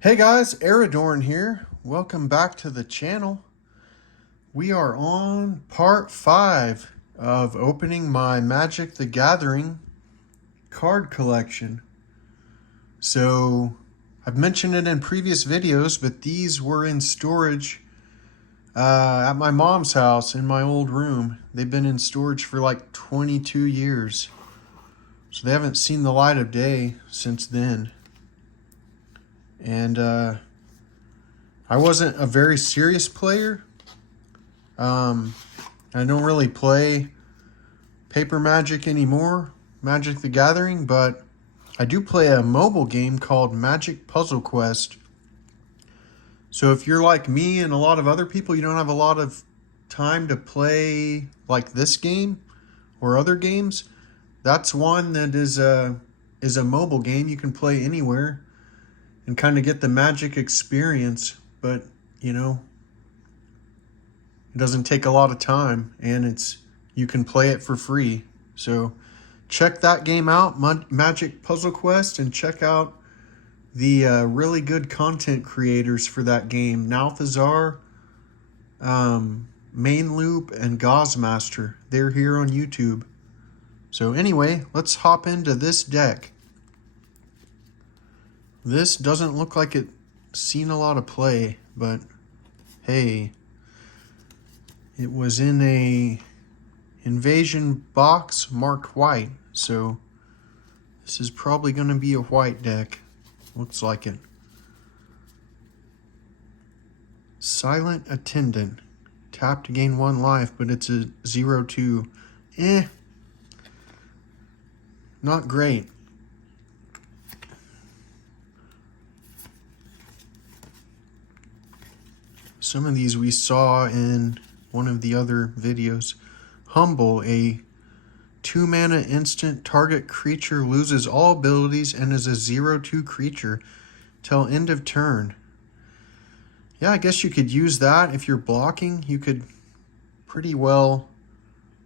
Hey guys, Aerodorn here. Welcome back to the channel. We are on part 5 of opening my Magic the Gathering card collection. So, I've mentioned it in previous videos, but these were in storage at my mom's house in my old room. They've been in storage for like 22 years. So they haven't seen the light of day since then. And I wasn't a very serious player. I don't really play paper Magic anymore, Magic the Gathering, but I do play a mobile game called Magic Puzzle Quest. So if you're like me and a lot of other people, you don't have a lot of time to play like this game or other games, that's one that is a mobile game you can play anywhere and kind of get the Magic experience, but you know, it doesn't take a lot of time, and you can play it for free. So check that game out, Magic Puzzle Quest, and check out the really good content creators for that game, Nalthazar, Main Loop, and Gaussmaster. They're here on YouTube. So anyway, let's hop into this deck. This doesn't look like it's seen a lot of play, but hey, it was in a Invasion box marked white, so this is probably going to be a white deck. Looks like it. Silent Attendant. Tap to gain 1 life, but it's a 0/2. Not great. Some of these we saw in one of the other videos. Humble, a 2-mana instant. Target creature loses all abilities and is a 0/2 creature till end of turn. Yeah, I guess you could use that if you're blocking. You could pretty well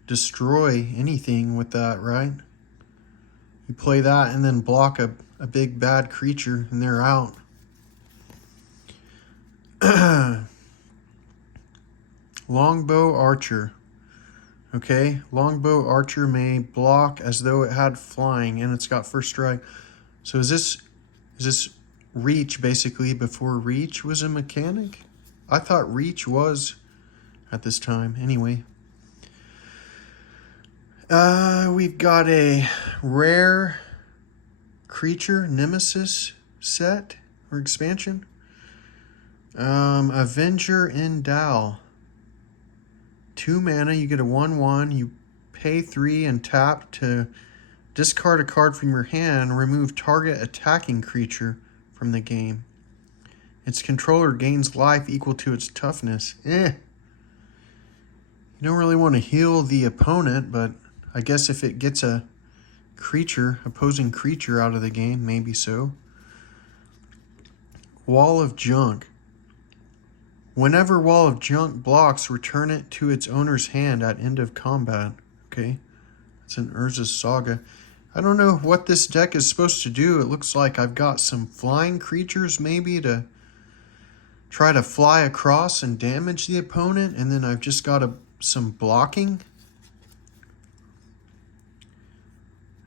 destroy anything with that, right? You play that and then block a big bad creature and they're out. Longbow Archer. Okay, Longbow Archer may block as though it had flying, and it's got first strike. So is this reach basically before reach was a mechanic? I thought reach was at this time. Anyway, we've got a rare creature Nemesis set or expansion. Avenger Endow. 2 mana, you get a 1/1, you pay 3 and tap to discard a card from your hand, remove target attacking creature from the game. Its controller gains life equal to its toughness. You don't really want to heal the opponent, but I guess if it gets a opposing creature out of the game, maybe so. Wall of Junk. Whenever Wall of Junk blocks, return it to its owner's hand at end of combat. Okay, it's an Urza's Saga. I don't know what this deck is supposed to do. It looks like I've got some flying creatures maybe to try to fly across and damage the opponent, and then I've just got some blocking.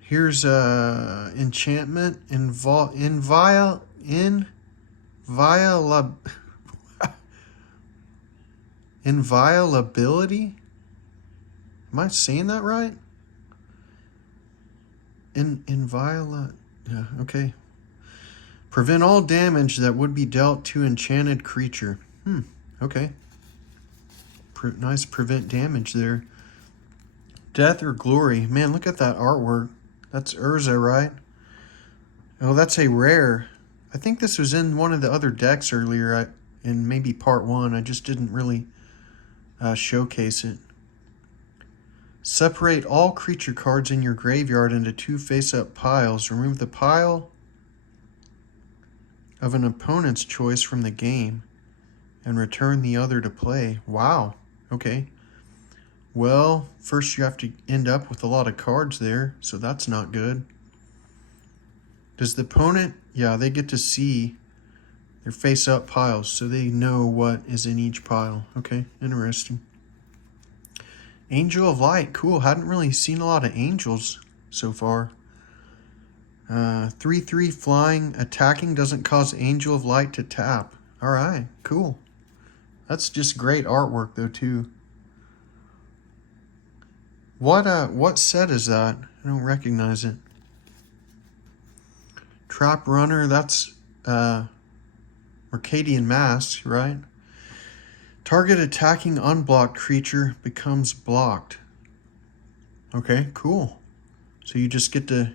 Here's enchantment, Inviolability? Am I saying that right? Yeah, okay. Prevent all damage that would be dealt to enchanted creature. Okay. Nice prevent damage there. Death or Glory. Man, look at that artwork. That's Urza, right? Oh, that's a rare. I think this was in one of the other decks earlier, in maybe part 1. I just didn't really showcase it. Separate all creature cards in your graveyard into 2 face-up piles. Remove the pile of an opponent's choice from the game and return the other to play. Wow. Okay. Well, first you have to end up with a lot of cards there, so that's not good. Does the opponent... Yeah, they get to see They're face-up piles, so they know what is in each pile. Okay, interesting. Angel of Light, cool. Hadn't really seen a lot of angels so far. 3/3 flying, attacking, doesn't cause Angel of Light to tap. Alright, cool. That's just great artwork though too. What set is that? I don't recognize it. Trap Runner, that's Mercadian Mask, right? Target attacking unblocked creature becomes blocked. Okay, cool. So you just get to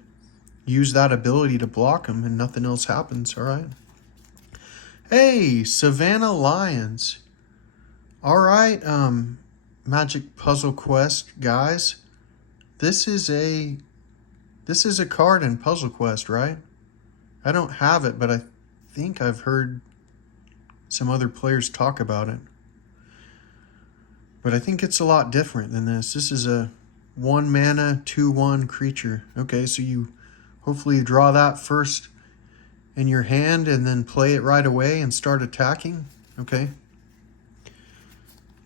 use that ability to block them and nothing else happens, alright? Hey, Savannah Lions. Alright, Magic Puzzle Quest guys. This is a card in Puzzle Quest, right? I don't have it, but I think I've heard some other players talk about it. But I think it's a lot different than this. This is a 1 mana, 2/1 creature. Okay, so you hopefully draw that first in your hand and then play it right away and start attacking. Okay.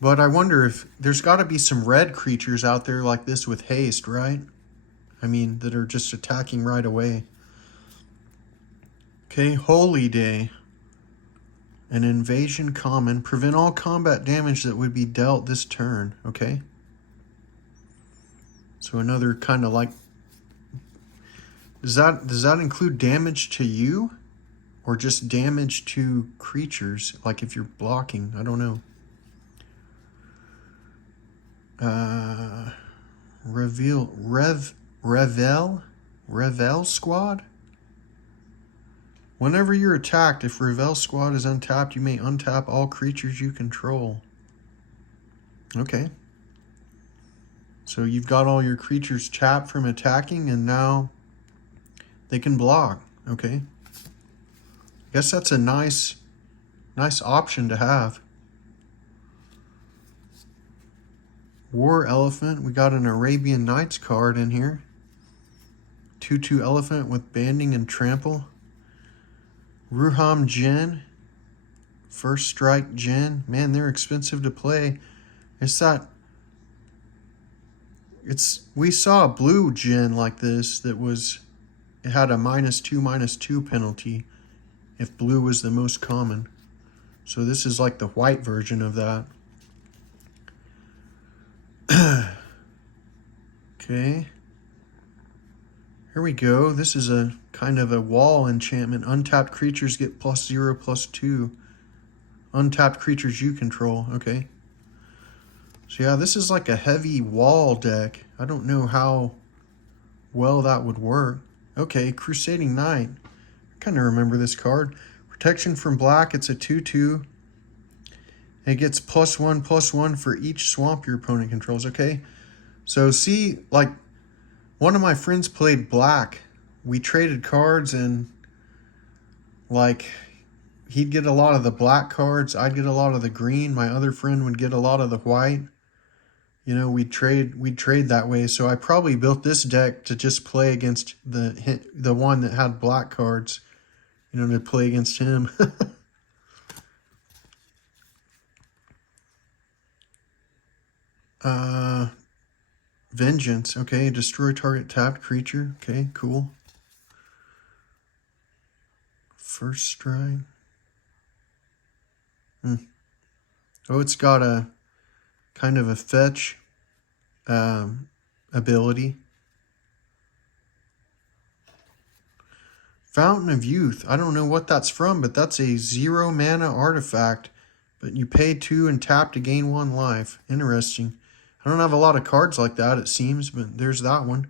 But I wonder if there's got to be some red creatures out there like this with haste, right? I mean, that are just attacking right away. Okay, Holy Day. An invasion common. Prevent all combat damage that would be dealt this turn. Okay. So another kind of like... Does that include damage to you? Or just damage to creatures? Like if you're blocking. I don't know. Revel Squad? Whenever you're attacked, if Revel Squad is untapped, you may untap all creatures you control. Okay. So you've got all your creatures tapped from attacking, and now they can block. Okay. Guess that's a nice option to have. War Elephant. We got an Arabian Nights card in here. 2/2 Elephant with banding and trample. Ruham Jin. First Strike Jin. Man, they're expensive to play. We saw a blue Jin like this that it had a -2/-2 penalty if blue was the most common. So this is like the white version of that. Okay. Here we go. This is a kind of a wall enchantment. Untapped creatures get +0/+2. Untapped creatures you control. Okay. So yeah, this is like a heavy wall deck. I don't know how well that would work. Okay, Crusading Knight. I kind of remember this card. Protection from black. It's a 2/2. It gets +1/+1 for each swamp your opponent controls. Okay. So see, like, one of my friends played black. We traded cards and, like, he'd get a lot of the black cards. I'd get a lot of the green. My other friend would get a lot of the white. You know, we'd trade that way. So I probably built this deck to just play against the one that had black cards. You know, to play against him. Vengeance. Okay, destroy target tapped creature. Okay, cool. First Strike. Oh, it's got a kind of a fetch ability. Fountain of Youth. I don't know what that's from, but that's a 0 mana artifact. But you pay 2 and tap to gain 1 life. Interesting. I don't have a lot of cards like that, it seems, but there's that one.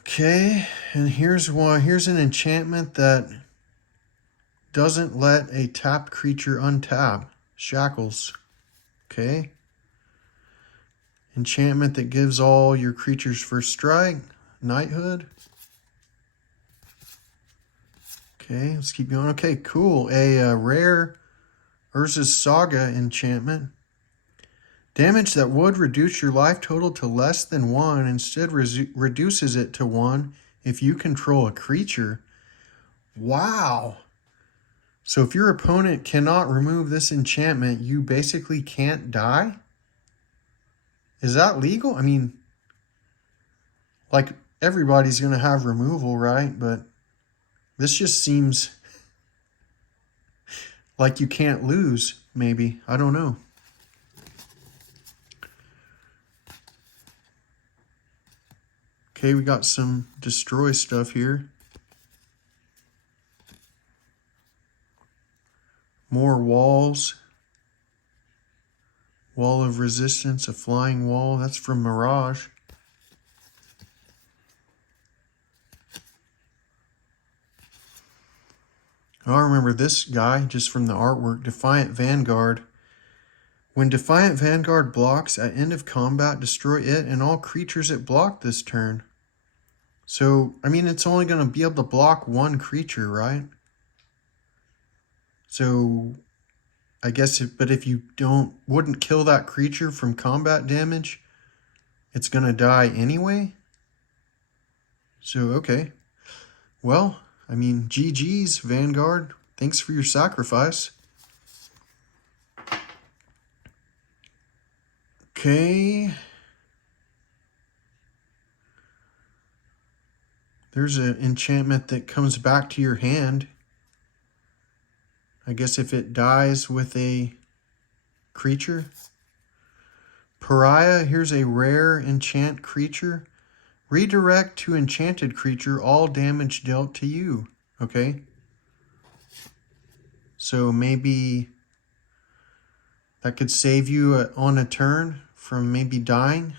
Okay, and here's an enchantment that doesn't let a tapped creature untap. Shackles. Okay. Enchantment that gives all your creatures first strike. Knighthood. Okay, let's keep going. Okay, cool. A rare Urza's Saga enchantment. Damage that would reduce your life total to less than 1 instead reduces it to 1 if you control a creature. Wow. So if your opponent cannot remove this enchantment, you basically can't die? Is that legal? I mean, like, everybody's going to have removal, right? But this just seems like you can't lose, maybe. I don't know. Okay, we got some destroy stuff here. More walls. Wall of resistance, a flying wall. That's from Mirage. I remember this guy just from the artwork, Defiant Vanguard. When Defiant Vanguard blocks, at end of combat, destroy it and all creatures it blocked this turn. So, I mean, it's only going to be able to block one creature, right? So, I guess, but if you wouldn't kill that creature from combat damage, it's going to die anyway? So, okay. Well, I mean, GG's, Vanguard. Thanks for your sacrifice. Okay. There's an enchantment that comes back to your hand. I guess if it dies with a creature. Pariah, here's a rare enchant creature. Redirect to enchanted creature all damage dealt to you. Okay. So maybe that could save you on a turn from maybe dying.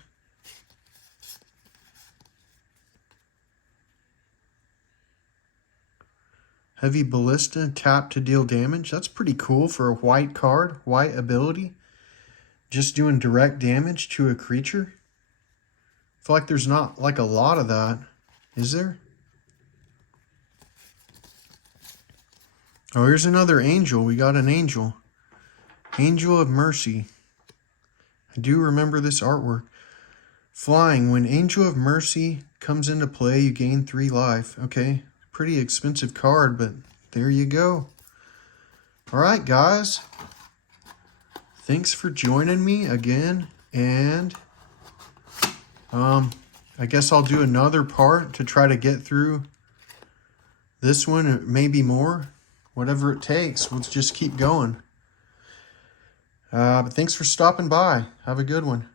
Heavy Ballista, tap to deal damage. That's pretty cool for a white card, white ability. Just doing direct damage to a creature. I feel like there's not like a lot of that, is there? Oh, here's another angel. We got an angel. Angel of Mercy. I do remember this artwork. Flying. When Angel of Mercy comes into play, you gain 3 life. Okay. Pretty expensive card, but there you go. Alright, guys. Thanks for joining me again. And I guess I'll do another part to try to get through this one, maybe more. Whatever it takes. We'll just keep going. But thanks for stopping by. Have a good one.